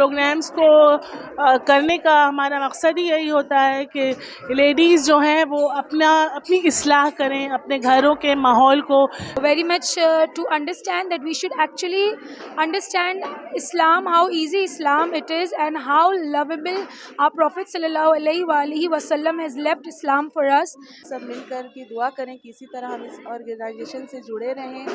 Programmes को करने का हमारा मकसद ही यही होता है कि लेडीज़ जो हैं वो अपनी इस्लाह करें, अपने घरों के माहौल को very much to understand that we should actually understand Islam, how easy Islam it is, and how lovable our Prophet sallallahu alaihi wasallam has left Islam for us. सब मिलकर की दुआ करें कि इसी तरह हम इस ऑर्गेनाइजेशन से जुड़े रहें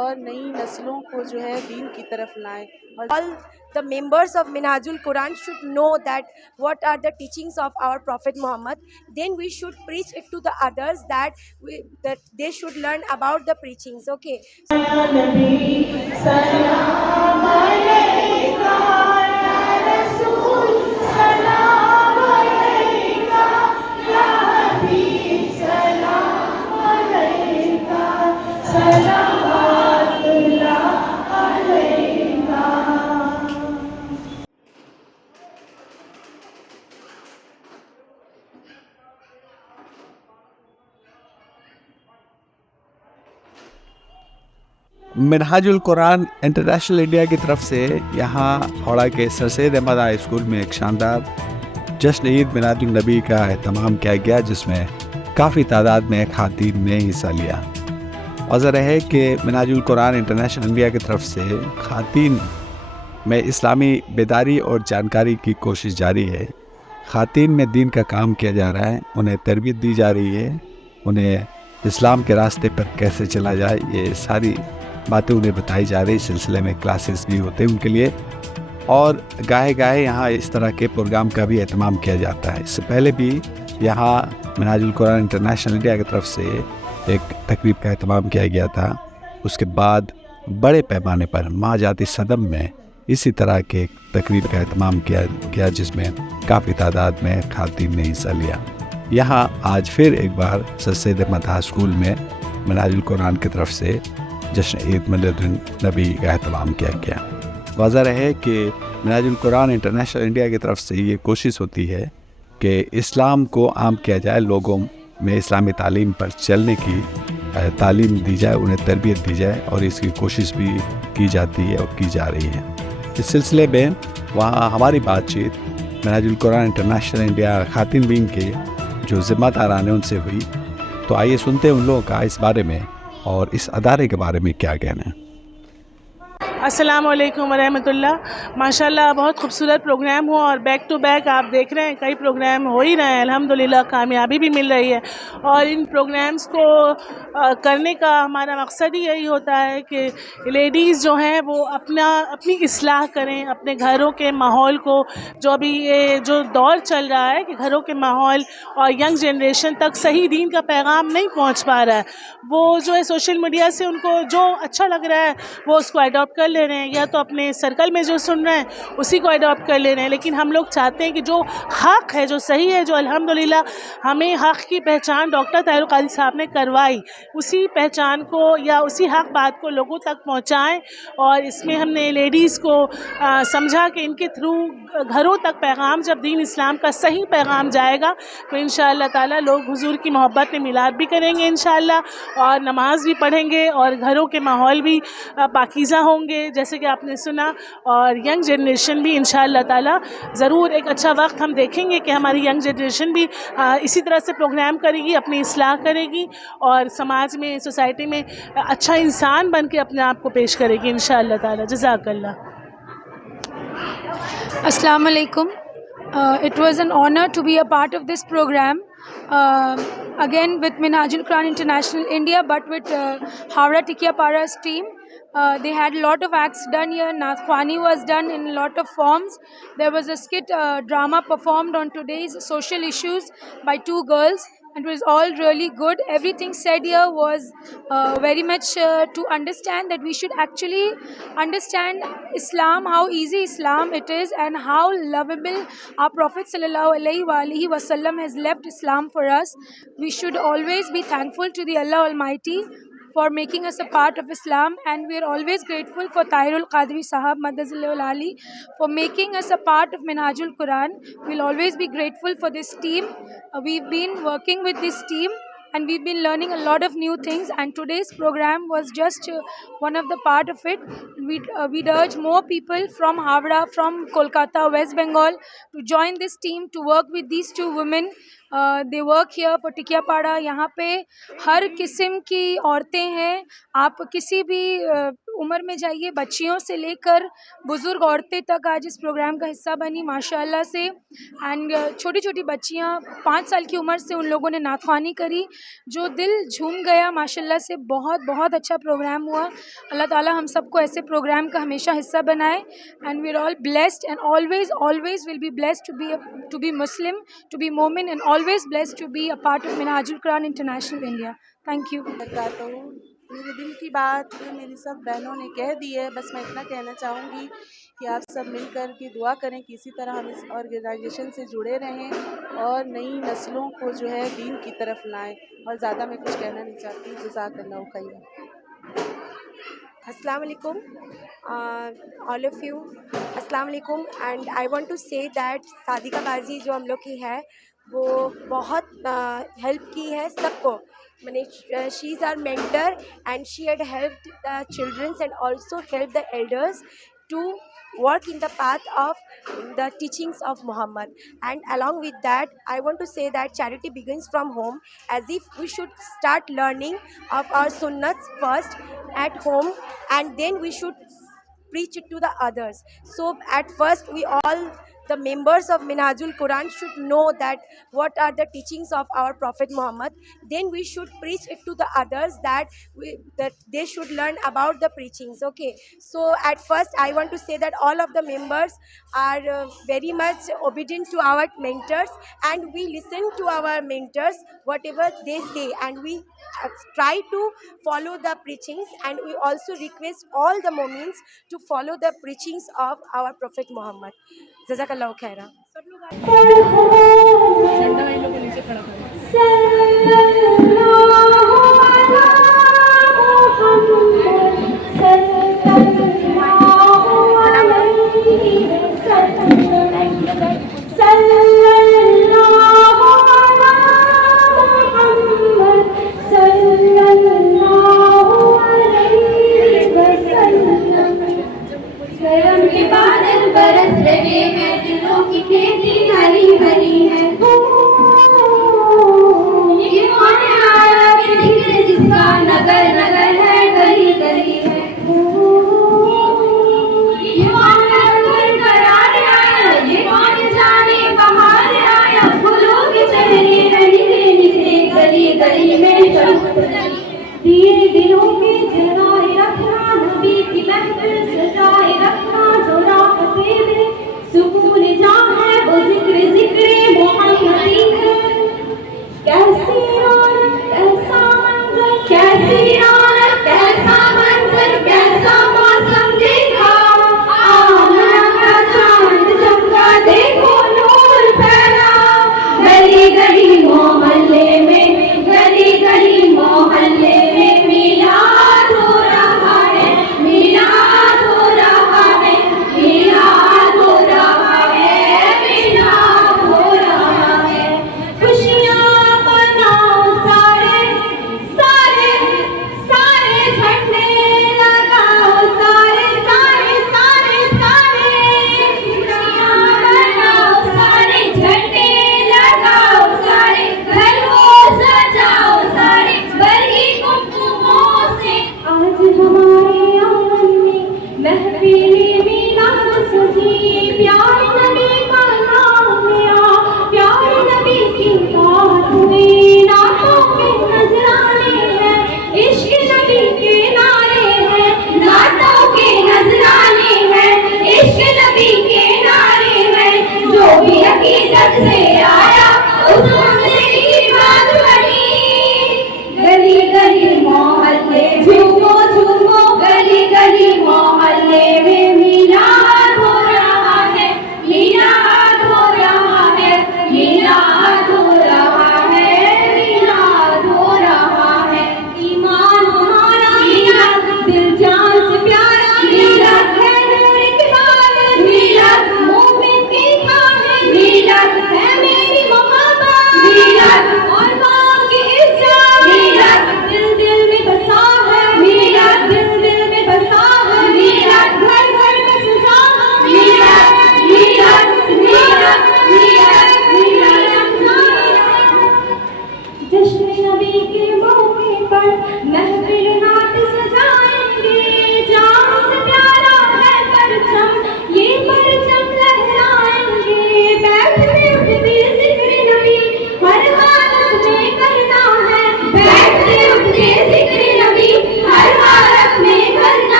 और नई नस्लों को जो है दीन की तरफ लाएं। All the members of Minhajul Quran should know that what are the teachings of our Prophet Muhammad. Then we should preach it to the others that they should learn about the preachings. Okay. Minhajul Quran international India की तरफ से यहाँ हौड़ा के sir Syed Ahmad high school में एक शानदार जश्न ईद मिलादुन नबी का एहतमाम किया गया, जिसमें काफ़ी तादाद में ख़ातीन ने हिस्सा लिया। वज़ह है कि मिनहाजुल कुरान इंटरनेशनल इंडिया की तरफ से ख़ातीन में इस्लामी बेदारी और जानकारी की कोशिश जारी है। ख़ातीन में दीन का काम किया जा रहा है, उन्हें तरबियत दी जा रही है, उन्हें इस्लाम के रास्ते पर कैसे चला जाए ये सारी बातें उन्हें बताई जा रही। इस सिलसिले में क्लासेस भी होते हैं उनके लिए, और गाहे गाहे यहाँ इस तरह के प्रोग्राम का भी एहतमाम किया जाता है। इससे पहले भी यहाँ मिनहाजुल कुरान इंटरनेशनल इंडिया की तरफ से एक तकरीब का एहतमाम किया गया था। उसके बाद बड़े पैमाने पर महाजाती सदम में इसी तरह के एक तकरीब का एहतमाम किया गया, जिसमें काफ़ी तादाद में ख़ातीन ने हिस्सा लिया। यहाँ आज फिर एक बार Sir Syed Ahmad high school में मिनहाजुल कुरान की तरफ से जश्न ईद मिलादुन नबी का एहतमाम किया गया। वज़ह है कि मिनहाजुल कुरान इंटरनेशनल इंडिया की तरफ से ये कोशिश होती है कि इस्लाम को आम किया जाए, लोगों में इस्लामी तालीम पर चलने की तालीम दी जाए, उन्हें तरबियत दी जाए, और इसकी कोशिश भी की जाती है और की जा रही है। इस सिलसिले में वहाँ हमारी बातचीत मिनहाजुल कुरान इंटरनेशनल इंडिया ख़ातीन विंग के जो ज़िम्मेदारान हैं उनसे हुई। तो आइए सुनते हैं उन लोगों का इस बारे में और इस अदारे के बारे में क्या कहना है। अस्सलाम वालेकुम वरहमतुल्लाह। माशाल्लाह बहुत खूबसूरत प्रोग्राम हुआ और बैक टू बैक आप देख रहे हैं कई प्रोग्राम हो ही रहे हैं, अल्हम्दुलिल्लाह कामयाबी भी मिल रही है। और इन प्रोग्राम्स को करने का हमारा मकसद ही यही होता है कि लेडीज़ जो हैं वो अपनी इस्लाह करें, अपने घरों के माहौल को, जो अभी ये जो दौर चल रहा है कि घरों के माहौल और यंग जनरेशन तक सही दीन का पैगाम नहीं पहुँच पा रहा है, वो जो है सोशल मीडिया से उनको जो अच्छा लग रहा है वो उसको अडॉप्ट कर ले रहे हैं, या तो अपने सर्कल में जो सुन रहे हैं उसी को अडॉप्ट कर ले रहे हैं। लेकिन हम लोग चाहते हैं कि जो हक़ है, जो सही है, जो अल्हम्दुलिल्लाह हमें हक़ की पहचान डॉक्टर ताहिरुल क़ादरी साहब ने करवाई, उसी पहचान को या उसी हक़ बात को लोगों तक पहुँचाएँ। और इसमें हमने लेडीज़ को समझा कि इनके थ्रू घरों तक पैगाम, जब दीन इस्लाम का सही पैगाम जाएगा तो इंशाअल्लाह ताला लोग हुजूर की मोहब्बत में मिलाद भी करेंगे इंशाअल्लाह, और नमाज भी पढ़ेंगे, और घरों के माहौल भी पाकीज़ा होंगे जैसे कि आपने सुना। और यंग जनरेशन भी इंशाअल्लाह ताला ज़रूर एक अच्छा वक्त हम देखेंगे कि हमारी यंग जनरेशन भी इसी तरह से प्रोग्राम करेगी, अपनी इस्लाह करेगी और समाज में, सोसाइटी में अच्छा इंसान बन के अपने आप को पेश करेगी इंशाअल्लाह ताला। जज़ाकल्लाह। Assalamu alaikum. It was an honor to be a part of this program. Again with Minhajul Quran International India, but with Howrah Tikia Para's team. They had a lot of acts done here. Nathwani was done in a lot of forms. There was a skit drama performed on today's social issues by two girls. It was all really good. Everything said here was very much to understand that we should actually understand Islam, how easy Islam it is, and how lovable our Prophet sallallahu alaihi wasallam has left Islam for us. We should always be thankful to the Allah Almighty for making us a part of Islam, and we are always grateful for Tahirul Qadri Sahab Madazilul Ali for making us a part of Minhajul Quran. We'll always be grateful for this team. We've been working with this team, and we've been learning a lot of new things, and today's program was just one of the part of it. We'd urge more people from Havra, from Kolkata, West Bengal to join this team to work with these two women. They work here for Tikiapara. यहाँ पे हर किस्म की औरतें हैं. आप किसी भी उम्र में जाइए, बच्चियों से लेकर बुज़ुर्ग औरतें तक आज इस प्रोग्राम का हिस्सा बनी माशाल्लाह से. एंड छोटी छोटी बच्चियाँ 5 साल की उम्र से उन लोगों ने नाथवानी करी, जो दिल झूम गया माशाल्लाह से. बहुत बहुत अच्छा प्रोग्राम हुआ. अल्लाह ताला हम सबको ऐसे प्रोग्राम का हमेशा हिस्सा बनाए. And we are all blessed and always will be blessed to be Muslim, to be Momin, and always blessed to be a part of Minhajul Quran International India. Thank you. बताता हूँ, मेरे दिल की बात मेरी सब बहनों ने कह दी है. बस मैं इतना कहना चाहूँगी कि आप सब मिलकर के दुआ करें कि इसी तरह हम इस ऑर्गेनाइजेशन से जुड़े रहें और नई नस्लों को जो है दीन की तरफ लाएं. और ज़्यादा मैं कुछ कहना नहीं चाहती. जज़ाकल्लाहु खैर. Assalamu alaikum, all of you. Assalamu alaikum, and I want to say that Sadiqa बाजी जो हम लोग की है वो बहुत हेल्प की है सबको. मैंने she is our mentor and she had helped the childrens and also help the elders to work in the path of the teachings of Muhammad. And along with that, I want to say that charity begins from home, as if we should start learning of our sunnahs first at home, and then we should preach it to the others. So at first we all, the members of Minhajul Quran, should know that what are the teachings of our Prophet Muhammad. Then we should preach it to the others, that they should learn about the preachings. Okay, so at first I want to say that all of the members are very much obedient to our mentors, and we listen to our mentors whatever they say, and we try to follow the preachings, and we also request all the Mu'mins to follow the preachings of our Prophet Muhammad. Jazakallahu khaira.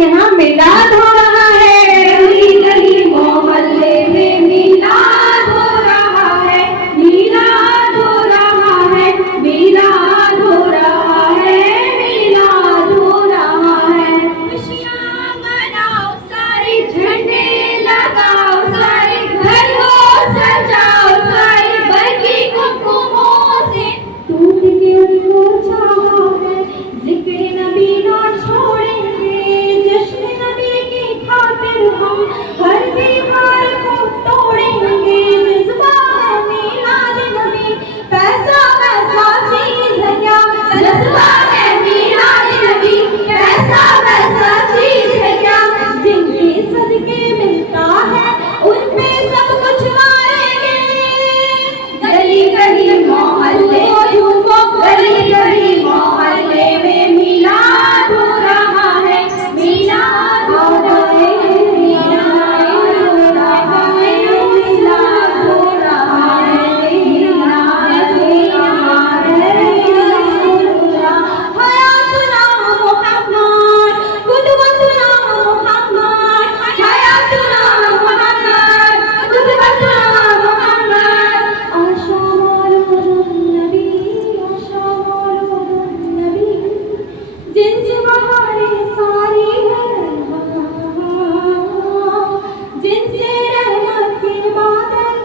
यहाँ मिलाद हो रहा है, गली गली मोहल्ले में मिलाद हो रहा है, मिलाद हो रहा है, मिलाद हो रहा है, मिलाद हो रहा है। खुशियाँ मनाओ सारे, झंडे लगाओ सारे, घर को सजाओ सारे, बरकी कुमकुमों से टूट के उनको चाहा है, जिक्र नबी ना छोड़ेंगे, जश्न नबी की खातिर हम हर दीवार को तोड़ेंगे। जज्बा है मीलाद नबी, पैसा वैसा चीज है क्या, जज्बा है मीलाद नबी, पैसा वैसा चीज है क्या, जिनके सदके मिलता है उन पे सब कुछ मारेंगे। गली गली मोहल्ले गली गली मोहल्ले में मिलाद हो रहा है, मिलाद हो रहा है, मिलाद हो रहा है, मिलाद हो रहा है, मिलाद हो रहा है। हयातुना मुहम्मद, कुतुबतुना मुहम्मद, हयातुना मुहम्मद, कुतुबतुना मुहम्मद। आशा मौलूद नबी, आशा मौलूद नबी, जिनसे बहारे सारी है, जिनसे रहमत के बादल,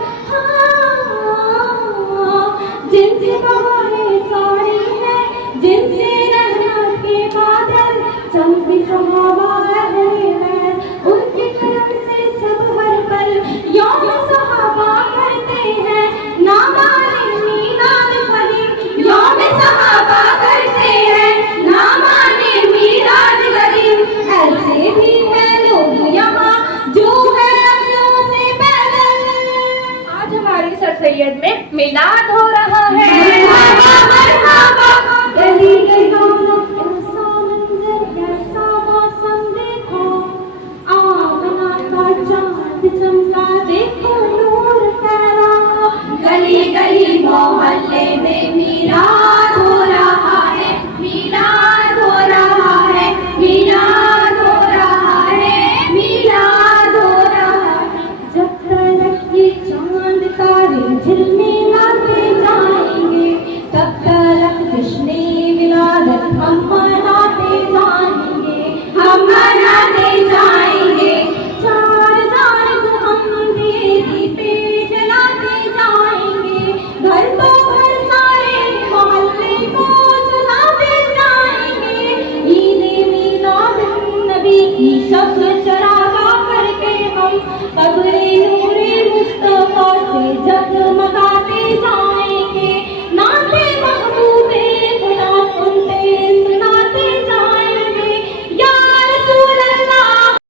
जिनसे बहारे सारी है, जिनसे रहमत के बादल, चमके सहाबा अहले